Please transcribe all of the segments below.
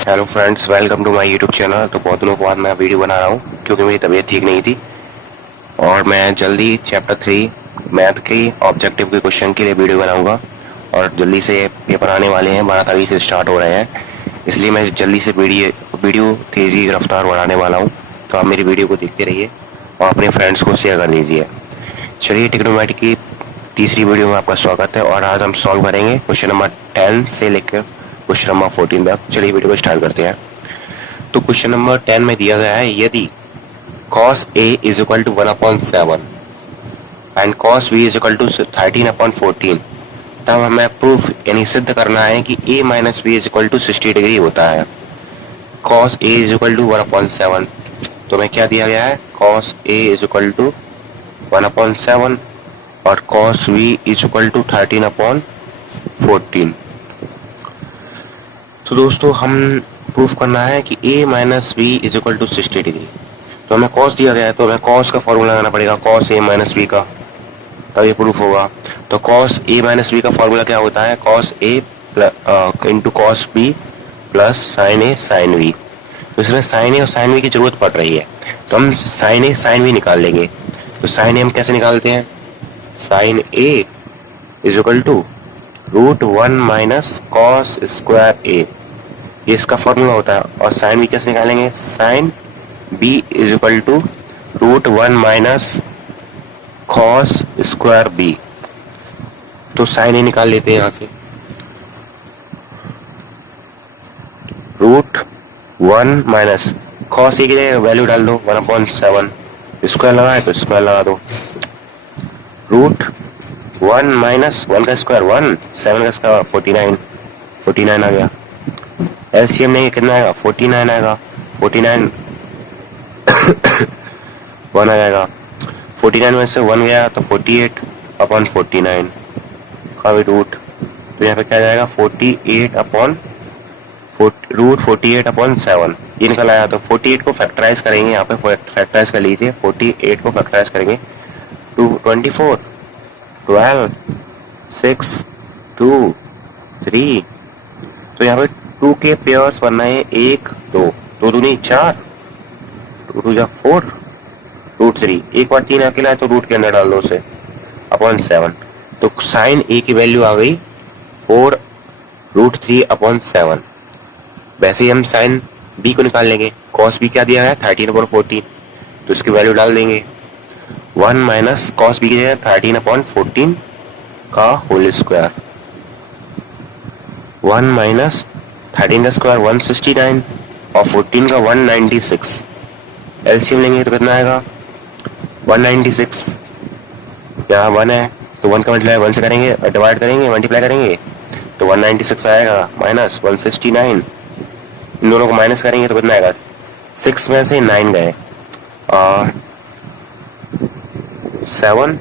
Hello friends, welcome to my YouTube channel. तो बहुत दिनों के बाद मैं वीडियो बना रहा हूँ क्योंकि मेरी तबीयत ठीक नहीं थी और मैं जल्दी चैप्टर 3 मैथ की ऑब्जेक्टिव के क्वेश्चन के लिए वीडियो बनाऊंगा। और जल्दी से पेपर आने वाले हैं, 12 तारीख से स्टार्ट हो रहे हैं, इसलिए मैं जल्दी से वीडियो तेज़ी रफ्तार बढ़ाने वाला हूँ। तो आप मेरी वीडियो को देखते रहिए और अपने फ्रेंड्स को शेयर कर दीजिए। चलिए, ट्रिग्नोमेट्री की तीसरी वीडियो में आपका स्वागत है और आज हम सॉल्व करेंगे क्वेश्चन नंबर 10 से लेकर क्वेश्चन नंबर 14 तक। चलिए वीडियो को स्टार्ट करते हैं। तो क्वेश्चन नंबर 10 में दिया गया है, यदि cos A is equal to 1/7 and cos B is equal to 13/14, तब हमें प्रूफ यानी सिद्ध करना है कि A minus B is equal to 60 degree होता है। cos A is equal to 1/7, तो हमें क्या दिया गया है, cos A is equal to 1/7 और cos B is equal to 13/14। तो दोस्तों, हम प्रूफ करना है कि a minus B is equal to 60 degree. तो हमें cos दिया गया है, तो हमें cos का फॉर्मूला लगाना पड़ेगा, cos a माइनस बी का, तब ये प्रूफ होगा। तो cos a माइनस बी का फॉर्मूला क्या होता है, cos a into cos b plus sin a sin b। तो इसमें sin a और sin b की जरूरत पड़ रही है, तो हम sin a sin b निकाल लेंगे। तो sin a हम कैसे निकालते हैं, sin a is equal to √1 minus cos square a, ये इसका फॉर्मूला होता है। और साइन बी कैसे निकालेंगे, sine B is equal to √1 minus cos square B. तो साइन ए निकाल लेते हैं यहाँ से, √1 माइनस कॉस ए की जगह वैल्यू डाल दो 1/7, स्क्वायर लगा है तो स्क्वायर लगा दो, √1 माइनस 1 का स्क्वायर 1, 7 का स्क्वायर 49 आ गया। एलसीएम लेंगे कितना आएगा, 49 आएगा, 49 1 आ जाएगा, 49 में से 1 गया तो 48/49 का भी रूट। तो यहाँ पे क्या जाएगा, 48/7 ये निकल आया। तो 48 को फैक्टराइज करेंगे, यहाँ पे फैक्टराइज कर लीजिए, 48 को फैक्टराइज करेंगे 24 12 6 2 3। तो यहाँ पे 2 के पेयर्स बनना है 1 2, 2 दूनी 4, 2 2 4, √3, एक बार 3 अकेला है तो रूट के अंदर डाल दो उसे /7। तो साइन ए की वैल्यू आ गई 4√3/7। वैसे ही हम साइन बी को निकाल लेंगे, कॉस बी क्या दिया है 13/14, तो इसकी वैल्यू डाल देंगे 1 माइनस कॉस बी की जगह 13/14 का होल स्क्वायर, 1 माइनस 13 का स्क्वायर 169 और 14 का 196। एलसीएम लेंगे तो कितना आएगा 196, यहाँ 1 है तो 1 का मल्टीप्लाई 1 से करेंगे, डिवाइड करेंगे, मल्टीप्लाई करेंगे तो 196 आएगा माइनस 169। इन दोनों को माइनस करेंगे तो कितना आएगा, 6 में से 9 गए और 7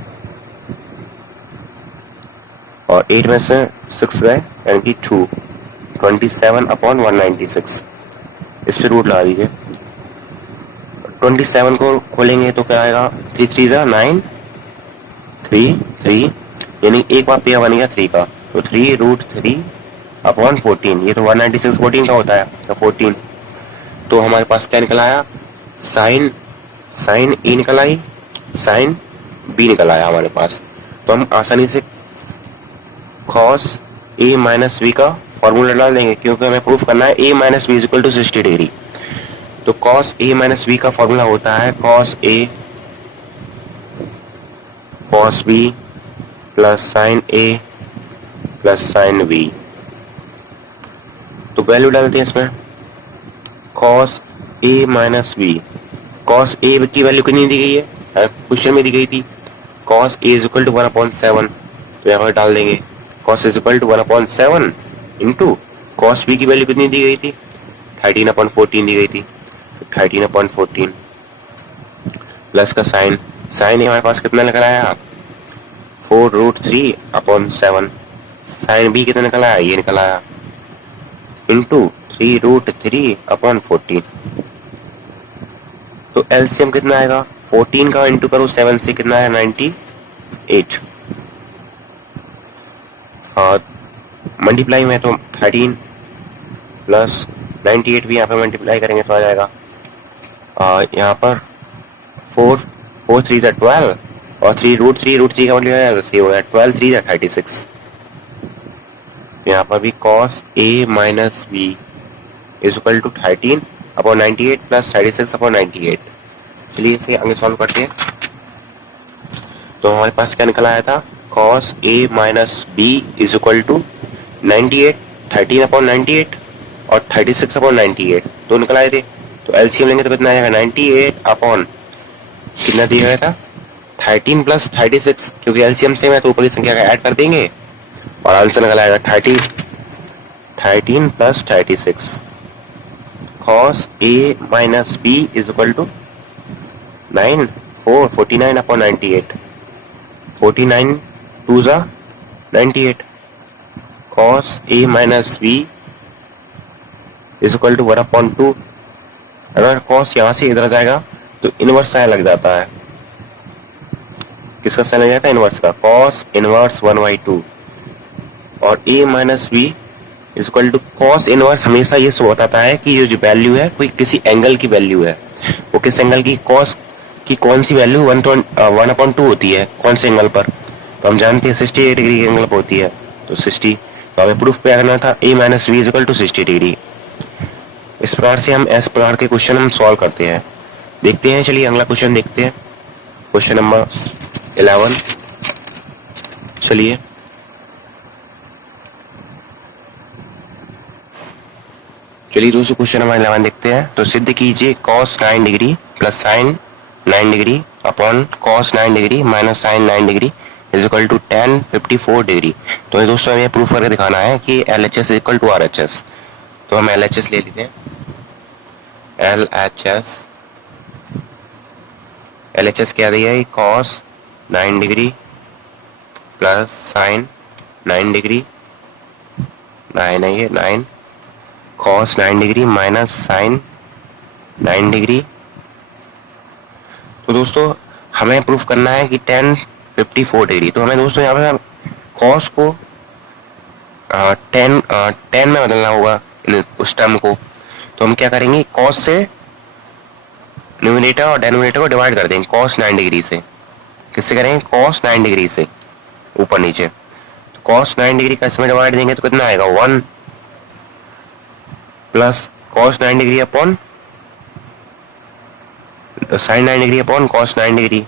और 8 में से 6 गए यानी कि 2, 27/196। इस पर रूट लगा दीजिए। 27 को खोलेंगे तो क्या आएगा, 3 3 9 3 3, यानी एक बार पेयर बन गया 3 का, तो 3√3/14, ये तो 196 14 का होता है, तो 14। तो हमारे पास क्या निकल आया, साइन ए निकल आई, साइन बी निकल आया हमारे पास। तो हम आसानी से कॉस ए माइनस बी का फॉर्मूला डाल देंगे क्योंकि हमें प्रूफ करना है a minus B is equal to 60 degree. तो cos a माइनस बी का फॉर्मूला होता है cos a cos b plus sine a plus sine b। तो वैल्यू डालते हैं इसमें, cos a minus B, cos a की वैल्यू कितनी दी गई है, क्वेश्चन में दी गई थी, cos a is equal to 1/7, तो यहाँ पर डाल देंगे cos is equal to 1/7 into cos b की वैल्यू कितनी दी गई थी, 13/14 दी गई थी, 13/14 प्लस का साइन हमारे पास कितना निकल आया, 4√3/7। साइन बी कितना निकल आया, ये निकल आया इंटू 3√3/14। तो एलसीएम कितना आएगा, 14 का इंटू करो 7 से कितना है 98, और मल्टीप्लाई में तो 13 प्लस 98 भी यहाँ पे मल्टीप्लाई करेंगे तो आ जाएगा यहाँ पर 4 4 3 ज़ा 12 और 3 रूट थ्री का मल्टीप्लाई आएगा तो 3 हो गया 12 3 ज़ा 36। यहाँ पर भी cos a minus B is equal to 13 upon 98 plus 36 upon 98। चलिए इसे आगे सॉल्व करते हैं। तो हमारे पास क्या निकल आया था, cos a minus B is equal to 98 13 upon 98 और 36 अपॉन 98 तो निकल आए थे। तो एलसीएम लेंगे तो कितना आएगा 98 अपॉन कितना दिया गया था 13 प्लस 36, क्योंकि एलसीएम सेम है तो ऊपर की संख्या का ऐड कर देंगे और आंसर निकल आएगा 13 plus 36। cos a minus b is equal to 49 upon 98 49 2 ज़ा 98। cos a minus b is equal to 1/2। अगर cos यहाँ से इधर जाएगा तो इनवर्स साइन लग जाता है। किसका साइन लग जाता है, इनवर्स का, cos इनवर्स 1/2 और a minus B is equal to cos inverse हमेशा ये बताता है कि ये जो वैल्यू है कोई किसी एंगल की वैल्यू है। वो किस एंगल की, cos की कौन सी वैल्यू 1/2 होती है कौन से एंगल पर, तो हम जानते हैं 68 डिग्री के एंगल पर होती है। तो 60, तो हमें प्रूफ पे करना था a minus B is equal to 60 degree. इस प्रकार से हम इस प्रकार के क्वेश्चन हम सॉल्व करते हैं। देखते हैं, चलिए अगला क्वेश्चन देखते हैं, क्वेश्चन नंबर 11। चलिए दोस्तों क्वेश्चन नंबर 11 देखते हैं। तो सिद्ध कीजिए cos 9 degree plus sin 9 degree upon cos 9 degree minus sin 9 degree is equal to tan 54 degree. तो ये दोस्तों हमें प्रूफ करके दिखाना है कि LHS is equal to RHS। तो हम LHS ले लेते हैं, LHS क्या दिया है, cos 9 degree plus sin 9 degree 9 है ये 9 cos 9 degree minus sin 9 degree. तो दोस्तों हमें प्रूफ करना है कि tan 54 डिग्री। तो हमें दोस्तों यहाँ पे cos को tan में बदलना होगा उस टर्म को। तो हम क्या करेंगे, cos से न्यूमरेटर और डेनोमिनेटर को डिवाइड कर देंगे cos 9 डिग्री से। किससे करेंगे, cos 9 डिग्री से, ऊपर नीचे। तो cos 9 डिग्री का इसमें डिवाइड देंगे तो कितना आएगा 1 plus cos 9 degree upon sin 9 degree upon cos 9 degree.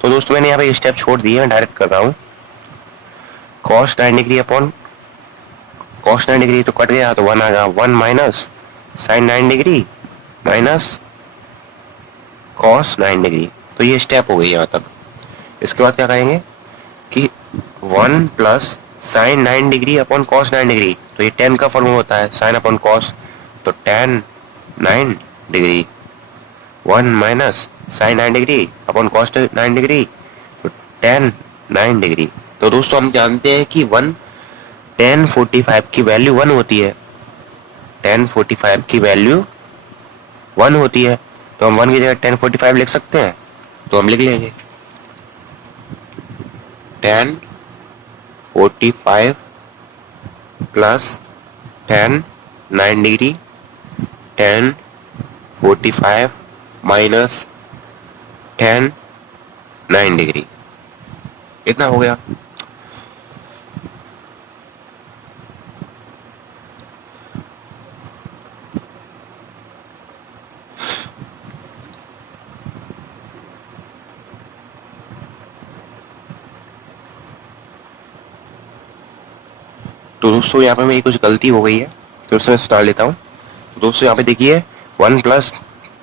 तो दोस्तों मैंने यहाँ पे स्टेप छोड़ दिए, मैं डायरेक्ट कर रहा हूँ। cos 9 degree upon cos 9 degree तो कट गया तो 1 आ गया, 1 minus sin 9 degree minus cos 9 degree. तो ये स्टेप हो गई यहाँ तक। इसके बाद क्या करेंगे कि 1 plus sin 9 degree upon cos 9 degree, तो ये tan का फॉर्मूला होता है sin अपॉन cos, तो tan 9 degree 1 minus sin 9 degree upon cos 9 degree, तो tan 9 डिग्री। तो दोस्तों हम जानते हैं कि 1 tan 45 की वैल्यू 1 होती है, tan 45 की वैल्यू 1 होती है। तो हम 1 की जगह tan 45 लिख सकते हैं, तो हम लिख लेंगे tan 45 plus tan 9 degree tan 45 minus tan 9 degree, इतना हो गया। तो दोस्तों यहाँ पे मेरी कुछ गलती हो गई है तो उसमें सुधार लेता हूँ। दोस्तों यहाँ पे देखिए 1 plus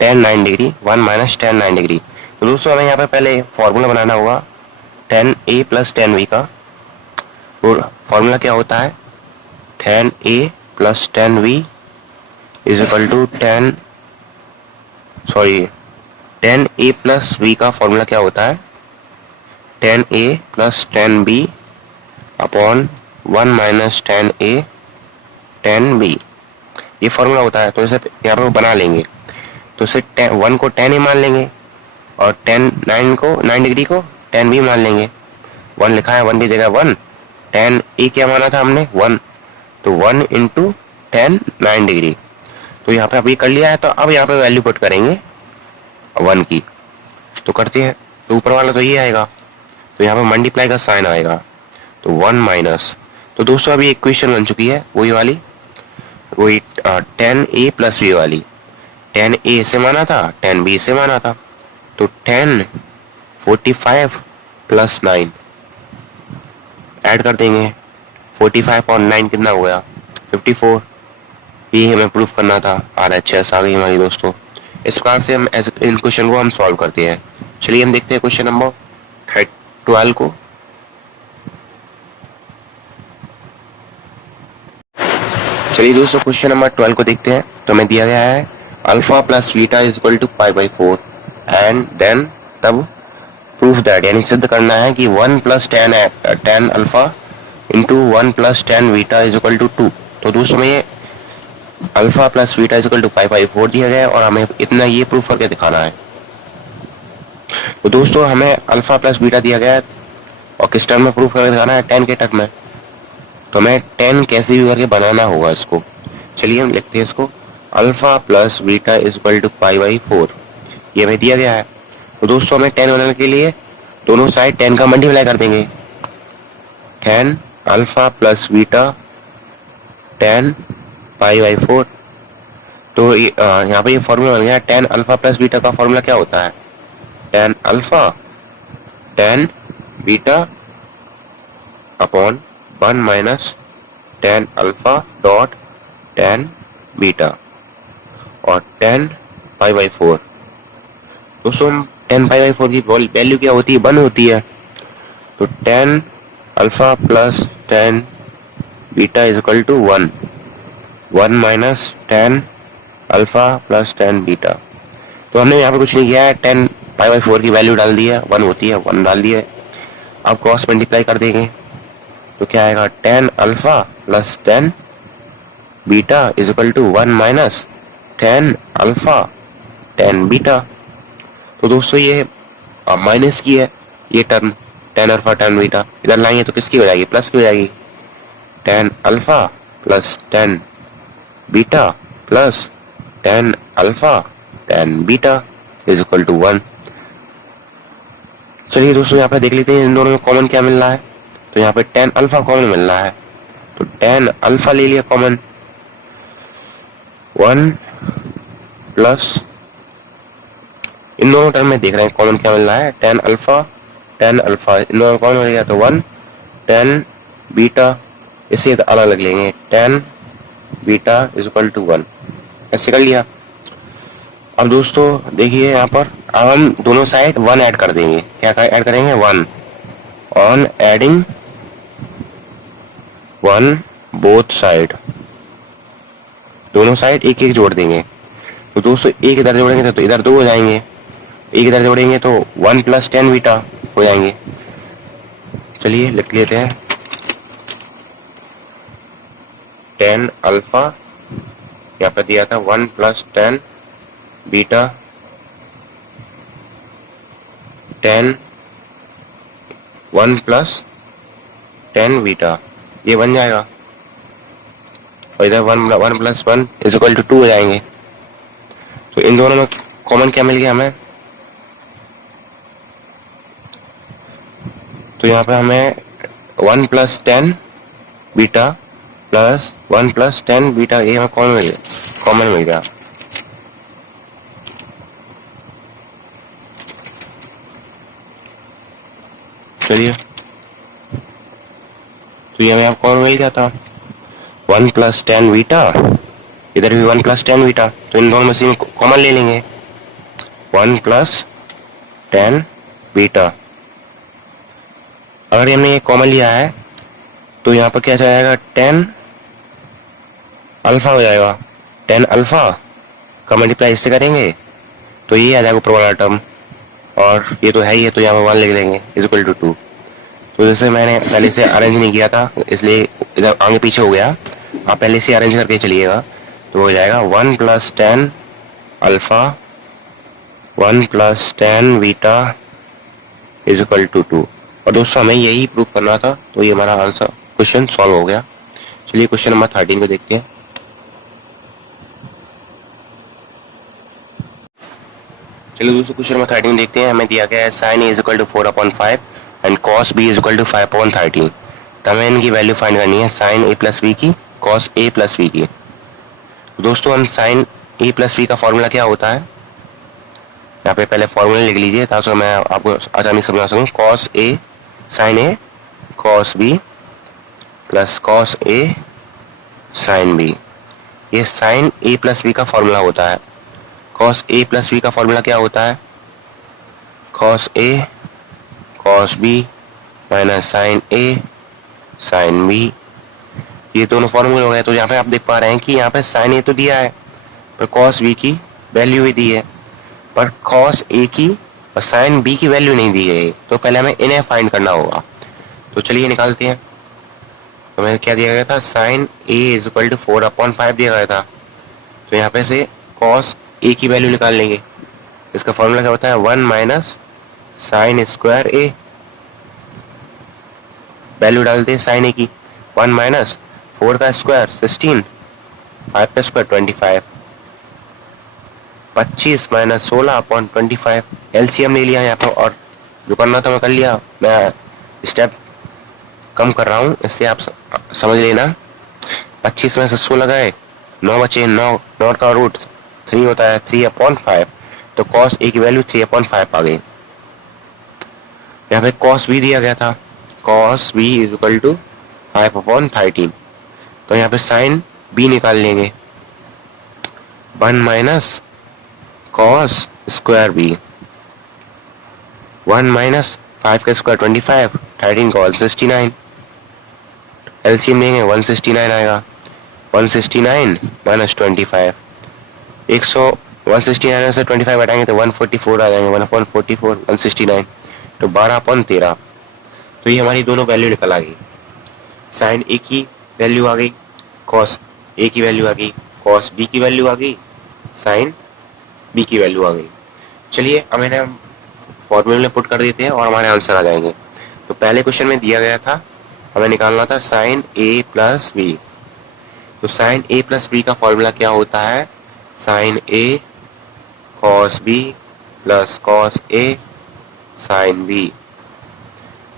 tan 9 degree 1 minus tan 9 degree. तो दोस्तों हमें यहाँ पे पहले फॉर्मूला बनाना होगा tan a plus tan v का। और फॉर्मूला क्या होता है, tan a plus tan v is equal to tan a plus v का फॉर्मूला क्या होता है, tan a plus tan b upon 1 minus tan a tan b, ये फॉर्मूला होता है। तो इसे यहाँ पर बना लेंगे, तो इसे 1 को tan a मान लेंगे और tan 9 डिग्री को tan b मान लेंगे। 1 लिखा है 1 की जगह 1, tan a क्या माना था हमने 1, तो 1 इंटू tan 9 डिग्री। तो यहाँ पे अभी कर लिया है, तो अब यहाँ पे वैल्यू पुट करेंगे 1 की, तो करते हैं। तो ऊपर वाला तो ये आएगा, तो यहाँ पे मल्टीप्लाई का साइन आएगा, तो 1 माइनस। तो दोस्तों अभी इक्वेशन बन चुकी है वही वाली, वही 10a प्लस b वाली। 10a इसे माना था, 10b इसे माना था, तो 10 45 प्लस 9 ऐड कर देंगे। 45 और 9 कितना हो गया 54। ये हमें प्रूफ करना था। RHS आ गई हमारी दोस्तों। इस प्रकार से हम इन क्वेश्चन को हम सॉल्व करते हैं। चलिए हम देखते हैं क्वेश्चन नंबर 12 को। चलिए दोस्तों क्वेश्चन नंबर 12 को देखते हैं। तो हमें दिया गया है alpha plus beta is equal to π/4 and then तब प्रूफ दैट, यानी सिद्ध करना है कि 1 plus 10 alpha into 1 plus 10 beta is equal to 2। तो दोस्तों हमें ये alpha plus beta is equal to π/4 दिया गया है और हमें इतना ये प्रूफ करके दिखाना है। तो दोस्तों हमें अल्फा प्लस बीटा दिया गया है और किस टर्म में प्रूफ करके दिखाना है, 10 के टर्म में। तो हमें 10 कैसे भी करके बनाना होगा इसको। चलिए हम लिखते हैं इसको, alpha plus beta is equal to π/4, ये हमें दिया गया है। तो दोस्तों हमें 10 बनाने के लिए दोनों साइड 10 का मल्टीप्लाई कर देंगे। 10 अल्फा प्लस बीटा 10 π/4। तो यहाँ पे ये फॉर्मूला बन गया 10 अल्फा प्लस बीटा का फॉर्मूला क्या होता है, 10 alpha 10 beta upon 1 minus 10 alpha dot 10 beta और 10 π/4। दोस्तों 10 π/4 की वैल्यू क्या होती है, 1 होती है। तो 10 alpha plus 10 beta is equal to 1, 1 minus 10 alpha plus 10 beta. तो हमने यहाँ पे कुछ नहीं किया है, 10 π/4 की वैल्यू डाल दी है, 1 होती है, 1 डाल दिया है। अब क्रॉस मल्टीप्लाई कर देंगे तो क्या आएगा, 10 alpha plus 10 beta is equal to 1 minus 10 alpha 10 beta. तो दोस्तों ये माइनस की है ये टर्म 10 अल्फा 10 बीटा, इधर लाएंगे तो किसकी हो जाएगी, प्लस की हो जाएगी। 10 alpha plus 10 beta plus 10 alpha 10 beta is equal to 1। चलिए दोस्तों यहाँ पे देख लेते हैं इन दोनों में कॉमन क्या मिल रहा है। तो यहाँ पे 10 अल्फा कॉमन मिल रहा है, तो 10 अल्फा ले लिया कॉमन, 1 प्लस इन दोनों टर्म में देख रहे हैं कॉमन क्या मिल रहा है, 10 अल्फा इन दोनों कॉमन मिल गया तो 1, 10 बीटा इसे अलग अलग लेंगे, 10 बीटा इज इक्वल टू 1, ऐसे कर लिया। अब दोस्तों देखिए यहाँ पर अब हम दोनों साइड 1 ऐड कर देंगे। क्या ऐड करेंगे, 1 ऑन एडिंग 1 बोथ साइड, दोनों साइड एक एक जोड़ देंगे। तो दोस्तों एक इधर जोड़ेंगे तो इधर 2 हो जाएंगे, एक इधर जोड़ेंगे तो 1 प्लस 10 बीटा हो जाएंगे। चलिए लिख लेते हैं 10 अल्फा, यहाँ पर दिया था 1 प्लस 10 बीटा 10 1 प्लस 10 बीटा, ये बन जाएगा। और इधर 1 प्लस 1 इज इक्वल टू 2 हो जाएंगे। तो इन दोनों में कॉमन क्या मिल गया हमें, तो यहाँ पे हमें 1 plus 10 beta plus 1 plus 10 beta, ये हमें कॉमन मिल गया। चलिए तो ये हमें अब कॉमन मिल गया था 1 प्लस 10 बीटा, इधर भी 1 प्लस 10 बीटा, तो इन दोनों में से कॉमन ले लेंगे 1 प्लस 10 बीटा। अगर हमने ये कॉमन लिया है तो यहाँ पर क्या जाएगा, 10 अल्फा हो जाएगा, 10 अल्फा का मल्टीप्लाई इससे करेंगे तो ये आ जाएगा ऊपर वाला टर्म, और ये तो है ही है तो यहाँ पर 1 लिख देंगे इज इक्वल टू 2। तो जैसे मैंने पहले से अरेंज नहीं किया था इसलिए इधर आगे पीछे हो गया, आप पहले से अरेंज करके चलिएगा तो हो जाएगा 1 plus 10 alpha 1 plus 10 beta is equal to 2। और दोस्तों हमें यही प्रूफ करना था, तो ये हमारा आंसर क्वेश्चन सॉल्व हो गया। चलिए क्वेश्चन नंबर 13 को देखते हैं। चलिए दूसरे क्वेश्चन नंबर 13 देखते हैं। हमें दिया गया है sine A is equal to 4/5 and cos B is equal to 5/13। तो हमें इनकी वैल्यू फाइंड करनी है, साइन ए प्लस बी की, कॉस ए प्लस बी की। दोस्तों हम साइन ए प्लस बी का फॉर्मूला क्या होता है, यहाँ पे पहले फॉर्मूला लिख लीजिए ताकि मैं आपको आसानी से समझा सकूँ। Cos A sign A cos B plus cos A sine B, ये साइन ए प्लस बी का फॉर्मूला होता है। कॉस ए प्लस बी का फॉर्मूला क्या होता है, cos A cos B minus sign A sine B. ये दोनों फॉर्मूले हो गए। तो यहाँ पे आप देख पा रहे हैं कि यहाँ पे साइन ए तो दिया है पर कॉस बी की वैल्यू ही दी है, पर कॉस ए की और साइन बी की वैल्यू नहीं दी है। तो पहले हमें इन्हें फाइंड करना होगा। तो चलिए निकालते हैं। तो हमें क्या दिया गया था, sine A is equal to 4/5 दिया गया था। तो यहाँ पे से कॉस ए की वैल्यू निकाल लेंगे। इसका फॉर्मूला क्या होता है, 1 माइनस साइन स्क्वायर ए। वैल्यू डालते हैं साइन ए की, 1 माइनस 4 का स्क्वायर 16, 5 का स्क्वायर 25, 25 माइनस 16/25। एलसीएम ले लिया यहाँ पर और जो करना था मैं कर लिया। मैं स्टेप कम कर रहा हूँ, इससे आप समझ लेना। 25 में से 16 गए, 9 बचे, 9 का रूट 3 होता है, 3/5। तो कॉस ए की वैल्यू 3/5 आ गई। यहाँ पे कॉस बी दिया गया था, cos B is equal to 5/13। तो यहाँ पे साइन बी निकाल लेंगे, 1 minus cos square B, 1 minus 5 का स्क्वायर 25, 13 कॉस 69। एलसीएम लेंगे 169 आएगा, 169 माइनस 25, 169 में से 25 हटाएंगे तो 144 आ जाएंगे, 1/44 169, तो 12/13। तो ये हमारी दोनों वैल्यू निकल आ गई। साइन ए की वैल्यू आ गई, कॉस ए की वैल्यू आ गई, कॉस बी की वैल्यू आ गई, साइन बी की वैल्यू आ गई। चलिए अब इन्हें हम फॉर्मूले में पुट कर देते हैं और हमारे आंसर आ जाएंगे। तो पहले क्वेश्चन में दिया गया था, हमें निकालना था साइन ए प्लस बी। तो साइन ए प्लस बी का फॉर्मूला क्या होता है, sine A cos B plus cos A sine B.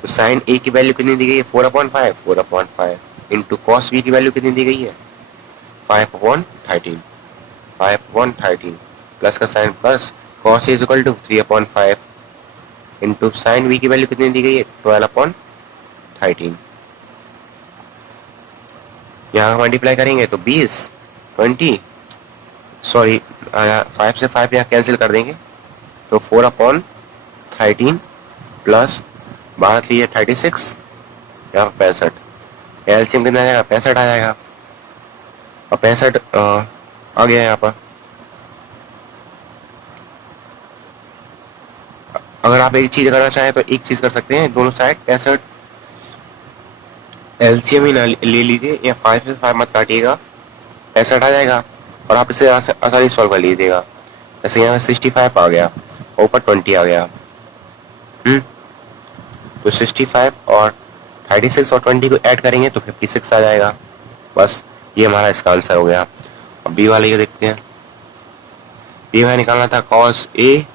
तो साइन ए की वैल्यू कितनी दी गई है, 4/5, 4/5 इंटू कॉस बी की वैल्यू कितनी दी गई है, 5/13, 5/13 प्लस का sine plus cos is equal to 3/5 into sine B की वैल्यू कितनी दी गई है, 12/13। यहाँ मल्टीप्लाई करेंगे तो 20 20 सॉरी 5 से 5 यहाँ कैंसिल कर देंगे तो 4/13 प्लस 12 36, यहाँ 65। एलसीएम कितना आ जाएगा, 65 आ जाएगा। और 65 आ गया यहाँ पर। अगर आप एक चीज करना चाहें तो एक चीज कर सकते हैं, दोनों साइड 65 एलसीएम ही ना ले लीजिए, या 5 से 5 मत काटिएगा, 65 आ जाएगा और आप इसे आसानी सॉल्व कर लीजिएगा। जैसे यहाँ 65 आ गया, ऊपर 20 आ गया। तो 65 और 36 और 20 को ऐड करेंगे तो 56 आ जाएगा। बस ये हमारा इसका आंसर हो गया। अब बी वाले को देखते हैं। बी में निकालना था cos A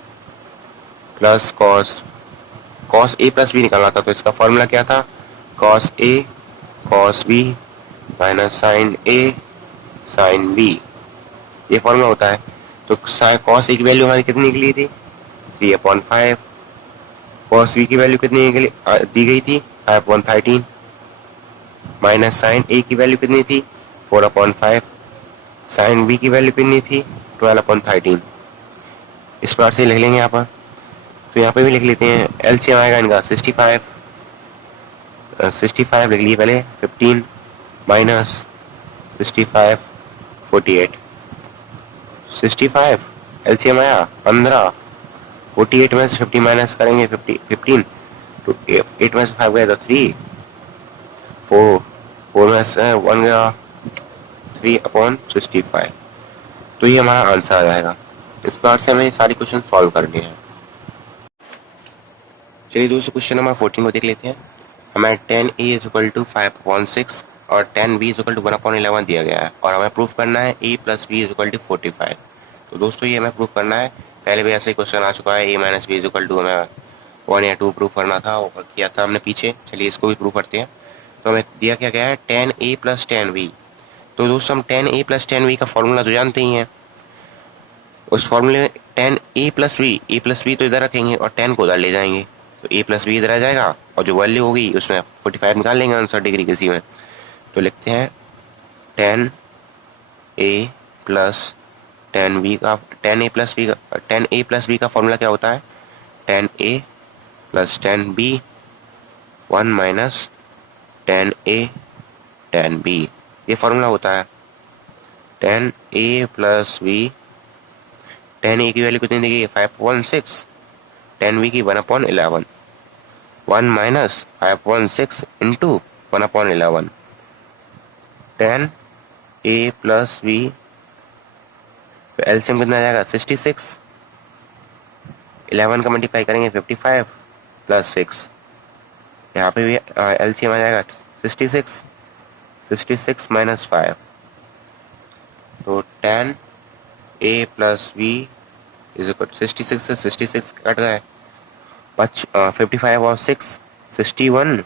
plus cos A plus B निकालना था। तो इसका फॉर्मूला क्या था, cos A cos B minus sign A sine B, ये फॉर्मूला होता है। तो कॉस ए की वैल्यू हमारी कितनी निकली थी, 3/5। कॉस बी की वैल्यू कितनी दी गई थी, 5/13 माइनस साइन ए की वैल्यू कितनी थी, 4/5। साइन बी की वैल्यू कितनी थी, 12/13। इस प्रकार से लिख लेंगे यहाँ पर। तो यहाँ पे भी लिख लेते हैं, एलसीएम आएगा इनका 65 लिख लिए पहले, 15 माइनस 65 48, 65 एलसीएम आया 15, 48 में से 50 माइनस करेंगे 15, तो 8 में से 5 गए तो 3, 4 में से 1 गया, 3/65। तो ये हमारा आंसर आ जाएगा। इस प्रकार से हमें सारी क्वेश्चन सॉल्व करने हैं। चलिए दोस्तों क्वेश्चन नंबर 14 को देख लेते हैं। हमें 10a इज इक्वल टू 5/6 और 10b इज इक्वल टू 1/11 दिया गया है और हमें प्रूफ करना है a plus b is equal to 45। तो दोस्तों ये हमें प्रूफ करना है, पहले भी ऐसे ही क्वेश्चन आ चुका है, ए माइनस बी इक्वल टू, हमें 1 या 2 प्रूव करना था, वो किया था हमने पीछे। चलिए इसको भी प्रूव करते हैं। तो हमें दिया क्या गया है, tan A plus tan B. तो दोस्तों हम ten A plus tan B का फॉर्मूला तो जानते ही हैं। उस फॉर्मूले में टेन ए प्लस बी तो इधर रखेंगे और टेन को उधर ले जाएंगे, तो ए प्लस बी इधर आ जाएगा और जो वैल्यू होगी उसमें 45 निकाल लेंगे आंसर डिग्री किसी में। तो लिखते हैं tan A plus tan B का, टेन ए प्लस बी का फॉर्मूला क्या होता है, tan A plus tan B, 1 minus tan A tan B, ये फॉर्मूला होता है। Tan A plus B, tan A की वैल्यू कितनी देगी, 5.6, टेन बी की 1/11, 1 minus 5.6 into 1/11, ten A plus B, LCM कितना आ जाएगा 66, 11 का मल्टीप्लाई करेंगे 55 प्लस 6, यहाँ पे भी एलसीएम आ जाएगा 66 माइनस 5, तो tan A plus B is equal 66 से 66 कट गए, 55 और 6 61,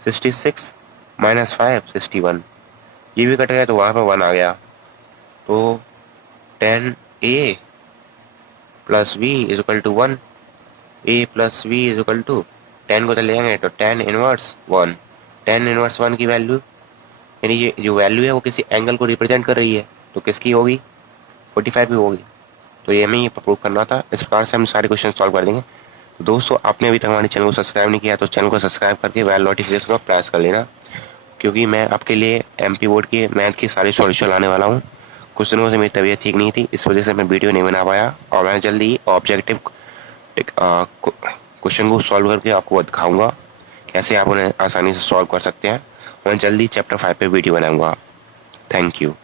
66 माइनस 5 61, ये भी कट गया तो वहाँ पे 1 आ गया। तो tan A plus B is equal to 1, A plus B is equal to, tan को तो ले जाएंगे तो टेन इनवर्स 1, टेन इनवर्स 1 की वैल्यू, यानी ये जो वैल्यू है वो किसी एंगल को रिप्रेजेंट कर रही है, तो किसकी होगी, 45 की होगी। तो ये हमें प्रूव करना था। इस प्रकार से हम सारे क्वेश्चन सॉल्व कर देंगे। तो दोस्तों आपने अभी तक हमारे चैनल को सब्सक्राइब नहीं किया तो चैनल को सब्सक्राइब करके बेल नोटिफिकेशन को प्रेस कर लेना, क्योंकि मैं आपके लिए एमपी बोर्ड के मैथ की सारी सॉल्यूशन लाने वाला हूँ। कुछ दिनों से मेरी तबीयत ठीक नहीं थी, इस वजह से मैं वीडियो नहीं बना पाया, और मैं जल्दी ही ऑब्जेक्टिव क्वेश्चन को सॉल्व करके आपको दिखाऊंगा कैसे आप उन्हें आसानी से सॉल्व कर सकते हैं। मैं जल्दी चैप्टर 5 पे वीडियो बनाऊंगा। Thank you.